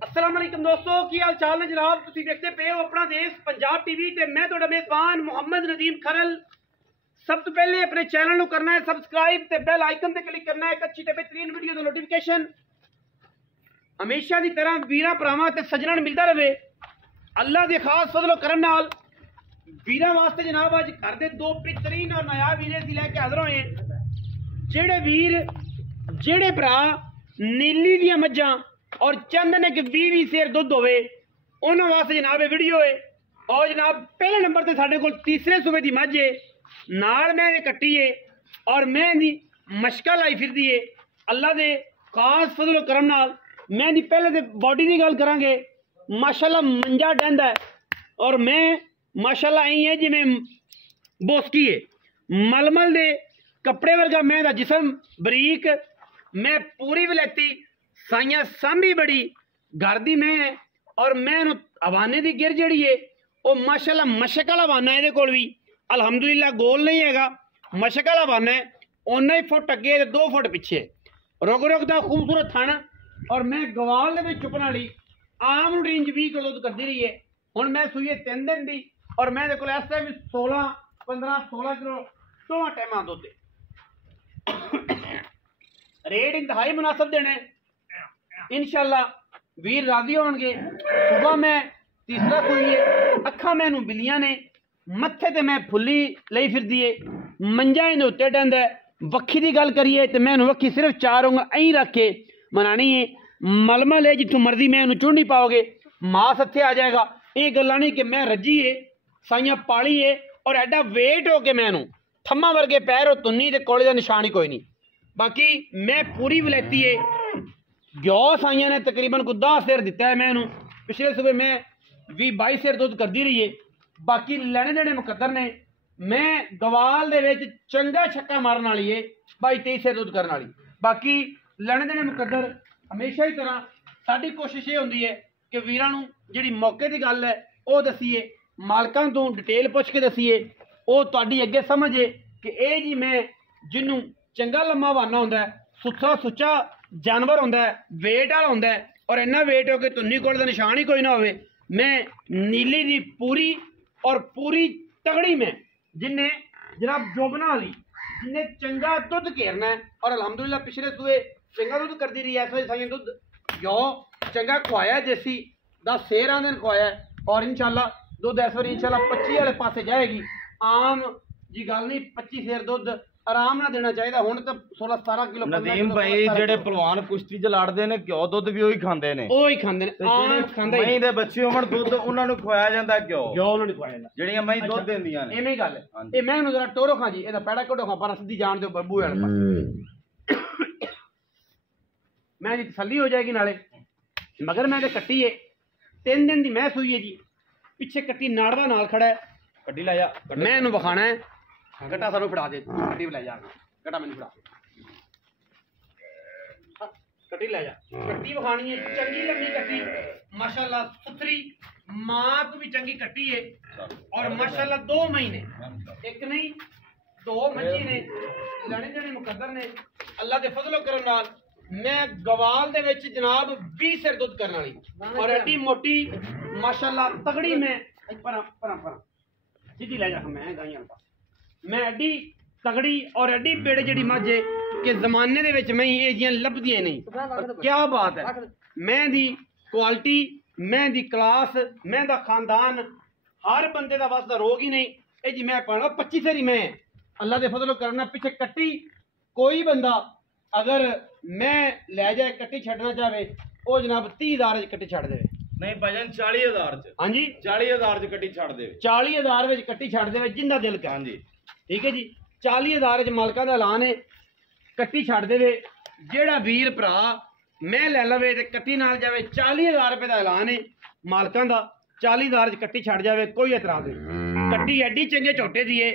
अस्सलाम वालेकुम दोस्तों की हाल चाल ने जनाब तुसीं देखते पे हो अपना देश पंजाब टीवी ते मैं तुहाडा मेज़बान मुहम्मद नदीम खरल। सब तो पहले अपने चैनल को करना है सबसक्राइब ते बेल आइकन ते क्लिक करना है एक अच्छी ते बेहतरीन वीडियो दी नोटिफिकेशन हमेशा की तरह वीरां भरावां ते सज्जणां नूं मिलदा रहे। अल्लाह दे खास फजलो करम नाल वीरां वास्ते जनाब अज घर दे दो बेहतरीन और नायाब वीरे सी लैके हाज़र होए हैं। जेड़े वीर जेड़े भरा नीली दियां मज्जां और चंद ने कि 20 सेर दुध होवे उन्होंने वास्ते जनाब वीडियो है। और जनाब पहले नंबर से साढ़े को तीसरे सूबे की मझ है नाल मैं कट्टी है और मैं दी मशका लाई फिर दी है। अल्लाह के खास फजलो करम नाल मैं दी पहले तो बॉडी की गल करांगे माशाल्लाह मंजा डंदा है और मैं माशाल्लाह आई है जिमें बोसकी है मलमल दे कपड़े वर्गा मैं दा जिसम बरीक मैं पूरी वलैती साइया सांभी बड़ी घर दी मैं और मैं हवाने की गिर जी है वो माशाल्लाह मशक वाला हवाना ये भी अलहमदुलिल्लाह गोल नहीं है मशक वाला हवाना है उन्ना ही फुट अगे 2 फुट पिछे रुक रुक का खूबसूरत थाना। और मैं गवाल चुपन वाली आम रेंज 20 किलो करती रही है। हूँ मैं सूई 3 दिन की और मैं को इस टाइम 16 किलो 2 टाइम दुध रेट इंतहाई मुनासिब देने इंशाल्लाह वीर राजी होंगे। सुबह मैं तीसरा सूई है अखा मैनू बिलियां ने मत्थे ते मैं फुली लई फिरदी है मंजा इन उत्ते डंद है। वक्खी की गल करिए तो मैं वक्खी सिर्फ 4 उंगल अं रख के मनानी है। मलमल है जितों मर्जी मैं चुन नहीं पाओगे मास हथे आ जाएगा। ये गल्ला नहीं कि मैं रजी है साइया पाली है और एडा वेट हो के मैं थम्मा वर्गे पैर हो तुन्नी ते कोले का निशान ही कोई नहीं। बाकी मैं पूरी वलैती है ग्यो साइया ने तकरीबन को 10 सेर दिता है। मैं पिछले सुबह मैं 20-22 सेर दुध करती रही है। बाकी लैने देने मुकद्दर ने मैं गवाल दे विच चंगा छक्का मारन वाली है 22-23 सेर दुध करने वाली। बाकी लैने देने मुकद्दर हमेशा ही तरह साडी कोशिश ये होंदी है कि वीरां नूं जिहड़ी मौके की गल है वो दसीए मालकां तो डिटेल पुछ के दसीए वो तुहाडी अगे समझ है कि ये जी मैं जिन्हों चंगा लम्मा हवाना होंदा सुथरा सुच्चा जानवर होंदा वेट वाला होंदा और इन्ना वेट हो कि तुन्नी कोल दा निशान ही कोई ना होवे। मैं नीली दी पूरी और पूरी तगड़ी में जिन्हें जनाब जोबना वाली जिन्हें चंगा दुध घेरना है और अलहमदुलिल्लाह पिछले सूए चंगा दुध करती रही है। ऐसा साइया दुध जो चंगा खुआया देसी 10 सेर आंदे खुआया और इंशाल्लाह दुध इस बार इंशाल्लाह 25 वाले पासे जाएगी। आम जी गल नहीं 25 सेर दुध आराम ना देना चाहिए। हुण तो 16-17 किलो नदीम भाई जेडे पहलवान कुश्ती च लड़दे ने घ्यो दुध भी ओही खांदे ने आम खांदे मई दे बच्चे होवन दुध उन्हां नूं खवाया जांदा घ्यो उन्हां नूं खवाया जांदा जेड़ियां मई दुध देंदियां ने एवें गल है। ए मैं नूं जरा टोरो खां जी एदा पैड़ा कोडो खां पर सीधी जान दो बब्बू वाले पासे मैं जी तसल्ली हो जाएगी नाले। मगर मैं कट्टी है 3 दिन की मैं सूई है जी पिछे कट्टी नाड़वा नाल खड़ा है कट्टी ला जा मैं इन्हूं विखाना है गटा सानू फड़ा दे कट्टी लै जा गटा मैनू फड़ा कट्टी लै जा कट्टी विखानी है चंगी लंबी कट्टी माशाल्लाह सुथरी मां तो भी चंगी कट्टी है और माशाल्लाह 2 महीने एक नहीं 2 मच्छी ने लड़े जने मुकद्दर ने अल्लाह के फजलो करम नाल मैं गवाल दे विच जनाब 20 सेर दुध करने वाली और एडी मोटी माशाल्लाह तगड़ी में पर सीधी लै जा मैं गाइयां मैं एडी तगड़ी और एडी पेड़ जी मझ है कि जमाने दे विच मैं ये जियां लभदियां नहीं। क्या बात है मैं दी क्वालिटी मैं दी क्लास मैं दा खानदान हर बंदे दा बस दा रोग ही नहीं। ये जी मैं पढ़ा 25 सेरी मैं अल्लाह दे फजलो करना पिछे कट्टी कोई बंदा अगर मैं लै जाए कट्टी छड्डना चाहे वो जनाब 30,000 कट्टी छड्ड दे नहीं भजन 40,000 च हाँ जी 40,000 च कट्टी छड्ड दे 40,000 कट्टी छड्ड दे जिंदा दिल कर। हाँ जी ठीक है जी 40,000 मालका का ऐलान है कट्टी छड्ड दे जेड़ा वीर भरा मैं लै लवे तो कट्टी नाल जावे 40,000 रुपए का ऐलान है मालका का 40,000 कट्टी छड्ड जावे कोई एतराज नहीं। कट्टी एडी चंगे झोटे दी है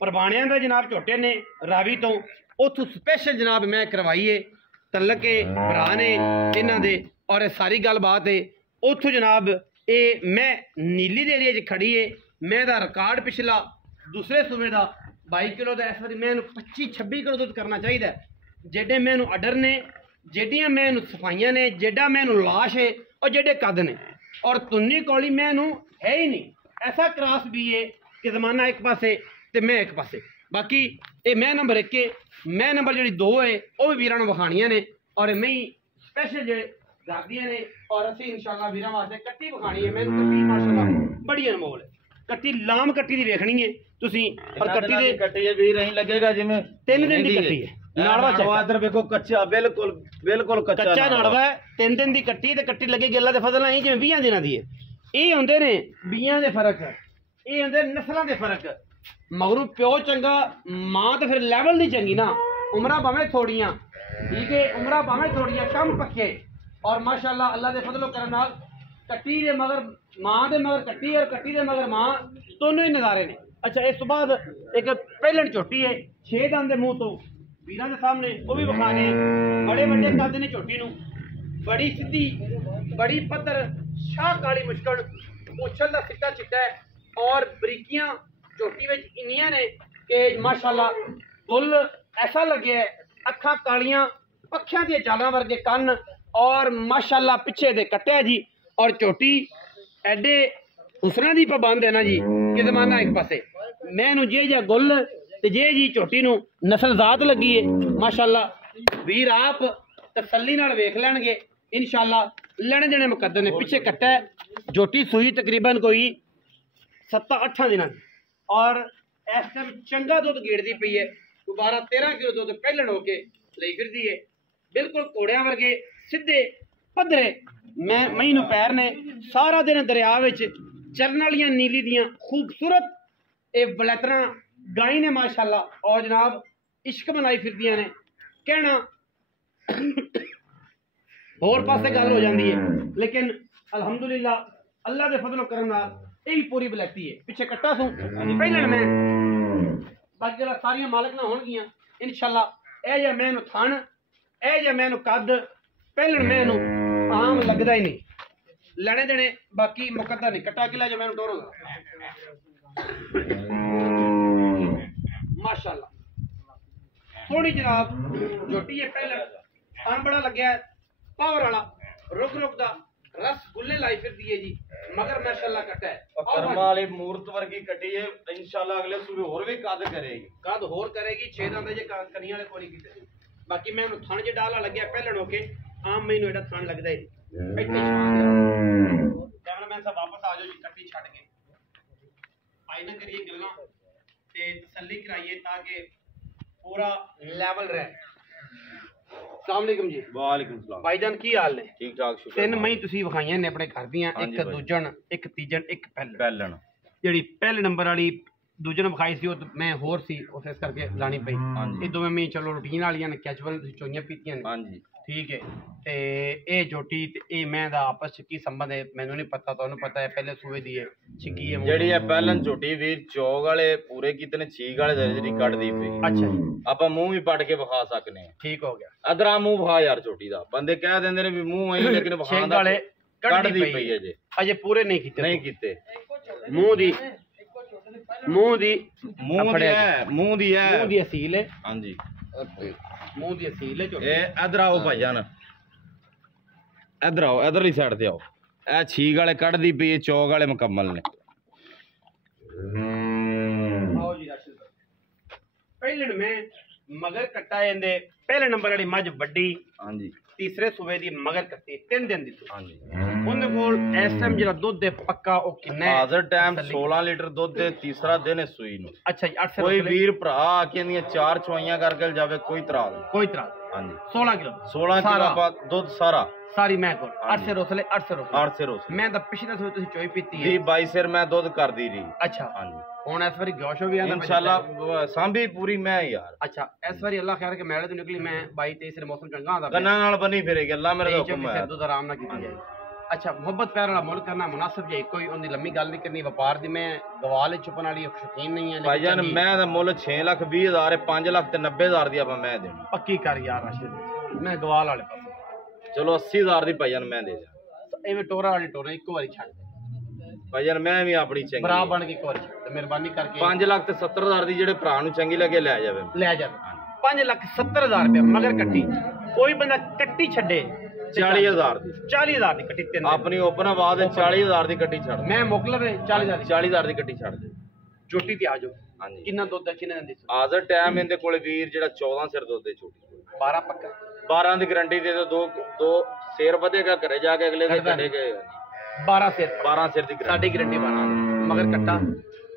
परवाणियां दा जनाब झोटे ने रावी तो उथों स्पेशल जनाब मैं करवाई है तलक के भरा ने इन्हां दे और सारी गल बात है उथों जनाब ये मैं नीली दे एरिया खड़ी है मैं दा रिकॉर्ड पिछला दूसरे सूबे का 22 किलो का इस बार मैं 25-26 किलो दुध करना चाहिए जेडे मैं आर्डर ने जेडियां मैं सफाइयां ने जेडा मैं लाश है और जेडे कद ने और तुन्नी कौली मैनू है ही नहीं। ऐसा क्रॉस भी है कि जमाना एक पासे ते मैं एक पासे। बाकी ये मैं नंबर 1 है, मैं नंबर जी 2 है वह भी वीरां नूं विखाणियां ने और मैं स्पैशल जो गादियां ने और असीं इंशाअल्लाह वीरां वास्ते कट्टी विखाणी है। मैनूं कट्टी माशाअल्लाह बड़ी अनमोल है। कट्टी लाम कट्टी दी वेखनी है तुसीं और कट्टी दे कट्टी है वीर नहीं लगेगा जिवें 3 दिन दी कट्टी है। नाड़वा इधर देखो कच्चा बिल्कुल बिल्कुल कच्चा नाड़वा है 3 दिन दी कट्टी ते कट्टी लगेगी अल्लाह दे फजल नाल जिवें 20 दिनां दी है। ये हुंदे ने बीआं दे फर्क, ये हुंदे नस्लां दे फर्क। मगरू प्यो चंगा मां तो फिर लैवल दी चंगी ना। उमरां भावें थोड़ियां ठीक है, उमरां भावें थोड़ियां कम पक्के और माशाअल्लाह अल्लाह दे फजलो करम नाल कट्टी दे मगर मां दे मगर कट्टी और कट्टी दे मगर मां दोनों ही नज़ारे ने। अच्छा इस तो बाद एक पहलन झोटी है 6 दंद दे मुंह तो वीरां दे सामने वो भी विखाने बड़े बड़े कद ने झोटी नूं, बड़ी सीधी बड़ी पत्थर शाह काली मुश्किल उछल दा सिक्का चिट्टा है और बरीकियां झोटी विच इन्नियां ने कि माशाअल्लाह फुल ऐसा लगे है अखां कालियां पक्खियां दी जालां वर्गे कन्न और माशाअल्लाह पिछे दे कट्टे जी और झोटी एडे उसना दी पाबंद है ना जी कि जमाना एक पासे। मैनू जे जा गुल ते जे जी झोटी नूं नस्ल जात लगी है माशाअल्लाह वीर आप तसल्ली नाल वेख लैणगे इंशाअल्लाह। लेने देने मुकद्दर ने पिछे कट्टा है झोटी सूई तकरीबन कोई 7-8 दिनां दी और इस टाइम चंगा दुध गेड़ती पई है। 12-13 किलो दुध पहलन होके लई फिरदी है बिल्कुल घोड़ियां वर्गे सीधे पद्धरे। मैं मई नूं पैर ने सारा दिन दरिया विच चरण वालियां नीली दियां खूबसूरत ये बलैतरां गाई ने माशाअल्लाह और जनाब इश्क बनाई फिरदियां ने। कहना होर पासे गल हो जाती है लेकिन अल्हम्दुलिल्लाह अल्लाह के फजलो करम नाल यही पूरी बलैती है। पिछे कट्टा सूं पहलन मैं बाकी गल्लां सारियां मालक ना होणगियां इंशाअल्लाह। ए जा मैनू थण ए जा मैनू कद पहलन मैनू आम लगदा ही नहीं लेने देने बाकी मुकद्दर नहीं। कट्टा किला जो मैनू टोरूंगा माशाअल्लाह थोड़ी जनाब झोटी है पहलन थण बड़ा लग्या है पावर वाला रुक रुक दा रसगुल्ले लाई फिरदी है जी मगर माशाअल्लाह कट्टा है कर्म वाली मूर्त वर्गी कटी है इंशाअल्लाह अगले सूबे होर भी कद करेगी कद होर करेगी 6 दंद जे कनी वाले कोई कीते। बाकी मैं थण जे डाला लग्या पहलन होके आम मैनू एडा थण लगदा ही नहीं। इतनी कैमरामैन साहब वापस आ जाओ जी कट्टी छड्ड के आई ना करिए गल्लां ते तसल्ली कराइए ताकि पूरा लेवल रहे। अस्सलाम वालेकुम जी। वालेकुम सलाम भाईजान की हाल ने? ठीक ठाक शुक्र। 3 मई तुसी विखाइयां ने अपने घर दियां एक दूजन एक तीजन एक पहलन ਜਿਹੜੀ ਪਹਿਲੇ ਨੰਬਰ ਵਾਲੀ ਦੂਜੇ ਨੂੰ ਵਿਖਾਈ ਸੀ ਉਹ ਮੈਂ ਹੋਰ ਸੀ ਉਸ ਇਸ ਕਰਕੇ ਲਾਣੀ ਪਈ। ਇਹ ਦੋਵੇਂ ਮੈਂ ਚਲੋ ਰੂਟੀਨ ਵਾਲੀਆਂ ਨੇ ਕੈਜੂਅਲ ਚੋਈਆਂ ਪੀਤੀਆਂ ਨੇ ਹਾਂਜੀ ठीक है। ते ये झोटी ते ये मैं दा आपस च की संबंध है मैनू नहीं पता तुहानू पता है पहले सूए दी है छिकी है ਜਿਹੜੀ ਹੈ ਪਹਿਲਨ ਝੋਟੀ ਵੀਰ ਚੌਗ ਵਾਲੇ ਪੂਰੇ ਕੀਤੇ ਨੇ ਛੀਕ ਵਾਲੇ ਦੇ ਜਿਹੜੀ ਕੱਢਦੀ ਪਈ। अच्छा ਆਪਾਂ ਮੂੰਹ ਵੀ ਪੱਟ ਕੇ ਵਿਖਾ ਸਕਨੇ ਆ। ठीक हो गया ਅਦਰਾ ਮੂੰਹ ਵਿਖਾ ਯਾਰ ਝੋਟੀ ਦਾ ਬੰਦੇ ਕਹਿ ਦਿੰਦੇ ਨੇ ਵੀ ਮੂੰਹ ਐਂ ਲੇਕਿਨ ਵਿਖਾਉਣ छेक ਦਾ वाले ਕੱਢਦੀ ਪਈ ਹੈ ਜੇ अजे पूरे नहीं कीते ਨਹੀਂ ਕੀਤੇ मुंह दी ਮੂੰਹ ਦੀ ਹੈ असील है ਹਾਂਜੀ मुंह दी असील है झोटी। ਇਹ ਇਧਰ ਆਓ ਭਾਈਜਾਨ इधर आओ इधरली साइड ते आओ। ए छीक वाले कढ़दी पई है चौक वाले मुकम्मल ने। आओ जी राशिद पहले में मगर कट्टा इंदे पहले नंबर वाली मज बड्डी हां जी तीसरे सूबे दी मगर कट्टी 3 दिन दी सी। हां जी उनदे कोल इस टाइम जेड़ा दुध है पक्का ओ किन्ना है हाजिर टाइम 16 लीटर दुध दे तीसरा दिन है सूई नु। अच्छा जी 8 कोई वीर भरा आके दी 4 चवाइयां करके जावे कोई तराज कोई तरह हां जी 16 किलो 16 किलो बाद दुध सारा सारी मैं कोल 8 से रोसले 8 से रोसले 8 से रोसले मैं दा पिछले सूबे तुसी चोई पीती है 22 सिर मैं दुध कर दी रही। अच्छा हां जी हुन इस बारी जोशो भी आंदा इंशाल्लाह सांभी पूरी मैं यार। अच्छा इस बारी अल्लाह खैर के मेले तो निकली मैं 22-23 से मौसम चंगा आंदा गन्ना नाल बनी फिरेगी अल्लाह मेरा हुक्म है दुध आराम ना कीती जाए। अच्छा मोहब्बत प्यार वाला मुल करना मुनासिब जे कोई उनदी लंबी गल नहीं करनी व्यापार दी मैं गवाल छुपन वाली शौकीन नहीं है भाईजान मैं दा मुल 6,20,000 है 5,90,000 दी आपा मैं देनी पक्की कर यार राशिद मैं गवाल वाले पास चलो 80,000 दी भाईजान मैं दे जा एवें टोरा वाली टोरा एक बारी छड़ भाईजान मैं भी अपनी चंगी बरा बन के एक बारी छड़ मेहरबानी करके 5,70,000 दी जेड़े भरा नु चंगी लगे ले जावे ले जा 5,70,000 रुपया मगर कट्टी कोई बंदा कट्टी छड़े 40,000 ਦੀ 40,000 ਦੀ ਕੱਟੀ ਤਿੰਨ ਆਪਣੀ ਓਪਨ ਆਵਾਜ਼ 40,000 ਦੀ ਕੱਟੀ ਛੱਡ ਮੈਂ ਮੁੱਕ ਲਵੇ 40,000 ਦੀ 40,000 ਦੀ ਕੱਟੀ ਛੱਡ ਦੇ ਝੋਟੀ ਤੇ ਆ ਜਾਓ ਹਾਂਜੀ ਕਿੰਨਾ ਦੁੱਧ ਹੈ ਕਿੰਨੇ ਦਿੰਦੀ ਆਜ਼ਰ ਟਾਈਮ ਇਹਦੇ ਕੋਲੇ ਵੀਰ ਜਿਹੜਾ 14 ਸਿਰ ਦੁੱਧ ਦੇ ਛੋਟੀ 12 ਪੱਕਾ 12 ਦੀ ਗਾਰੰਟੀ ਦੇ ਦੋ ਸਿਰ ਵਧੇਗਾ ਘਰੇ ਜਾ ਕੇ ਅਗਲੇ ਦੇ ਕੱਢੇ ਗਏ 12 ਸਿਰ 12 ਸਿਰ ਦੀ ਸਾਡੀ ਗਾਰੰਟੀ 12 ਮਗਰ ਕੱਟਾ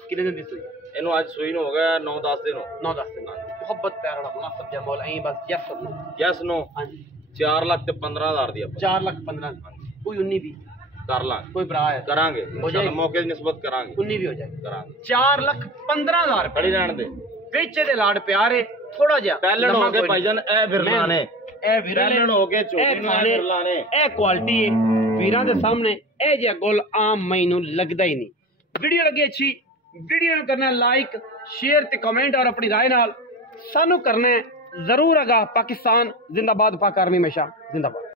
ਕਿੰਨੇ ਦਿਨ ਦੀ ਸੂਈ ਇਹਨੂੰ ਅੱਜ ਸੂਈ ਨੂੰ ਹੋ ਗਿਆ 9-10 ਦਿਨ 9-10 ਦਿਨ ਮੁਹੱਬਤ ਪਿਆਰ ਵਾਲਾ ਮੁਨਾਸਬ ਜਿਹਾ ਮੌਲ ਐਂ ਬਸ ਯਸ ਕਰਨਾ ਯਸ ਨੋ ਹਾਂਜੀ 4 ਲੱਖ ਤੇ 15,000 ਦੀ ਆਪਾਂ 4 ਲੱਖ 15 ਕੋਈ 19 ਵੀ ਕਰ ਲਾਂਗੇ ਕੋਈ ਭਰਾ ਹੈ ਕਰਾਂਗੇ ਹੋ ਜਾਏਗੀ। ਮੌਕੇ ਦੀ ਨਿਸਬਤ ਕਰਾਂਗੇ 19 ਵੀ ਹੋ ਜਾਏਗੀ ਕਰਾਂਗੇ 4 ਲੱਖ 15,000 ਖੜੀ ਰਹਿਣ ਦੇ ਵਿੱਚ ਦੇ ਲਾੜ ਪਿਆਰੇ ਥੋੜਾ ਜਿਹਾ ਪਹਿਲਣ ਹੋ ਕੇ ਭਾਈਜਾਨ ਇਹ ਵਿਰਲਾ ਨੇ ਇਹ ਪਹਿਲਣ ਹੋ ਕੇ ਛੋਟੀ ਨੂੰ ਇਹ ਵਿਰਲਾ ਨੇ ਇਹ ਕੁਆਲਿਟੀ ਹੈ ਵੀਰਾਂ ਦੇ ਸਾਹਮਣੇ ਇਹ ਜਿਹਾ ਗੁੱਲ ਆਮ ਮੈਨੂੰ ਲੱਗਦਾ ਹੀ ਨਹੀਂ ਵੀਡੀਓ ਲੱਗੀ ਅੱਛੀ ਵੀਡੀਓ ਨੂੰ ਕਰਨਾ ਲਾਈਕ ਸ਼ੇਅਰ ਤੇ ਕਮੈਂਟ ਔਰ ਆਪਣੀ ਰਾਏ ਨਾਲ ਸਾਨੂੰ ਕਰਨਾ ਜ਼ਰੂਰ ਅਗਾ ਪਾਕਿस्तान जिंदाबाद पाक आर्मी हमेशा जिंदाबाद।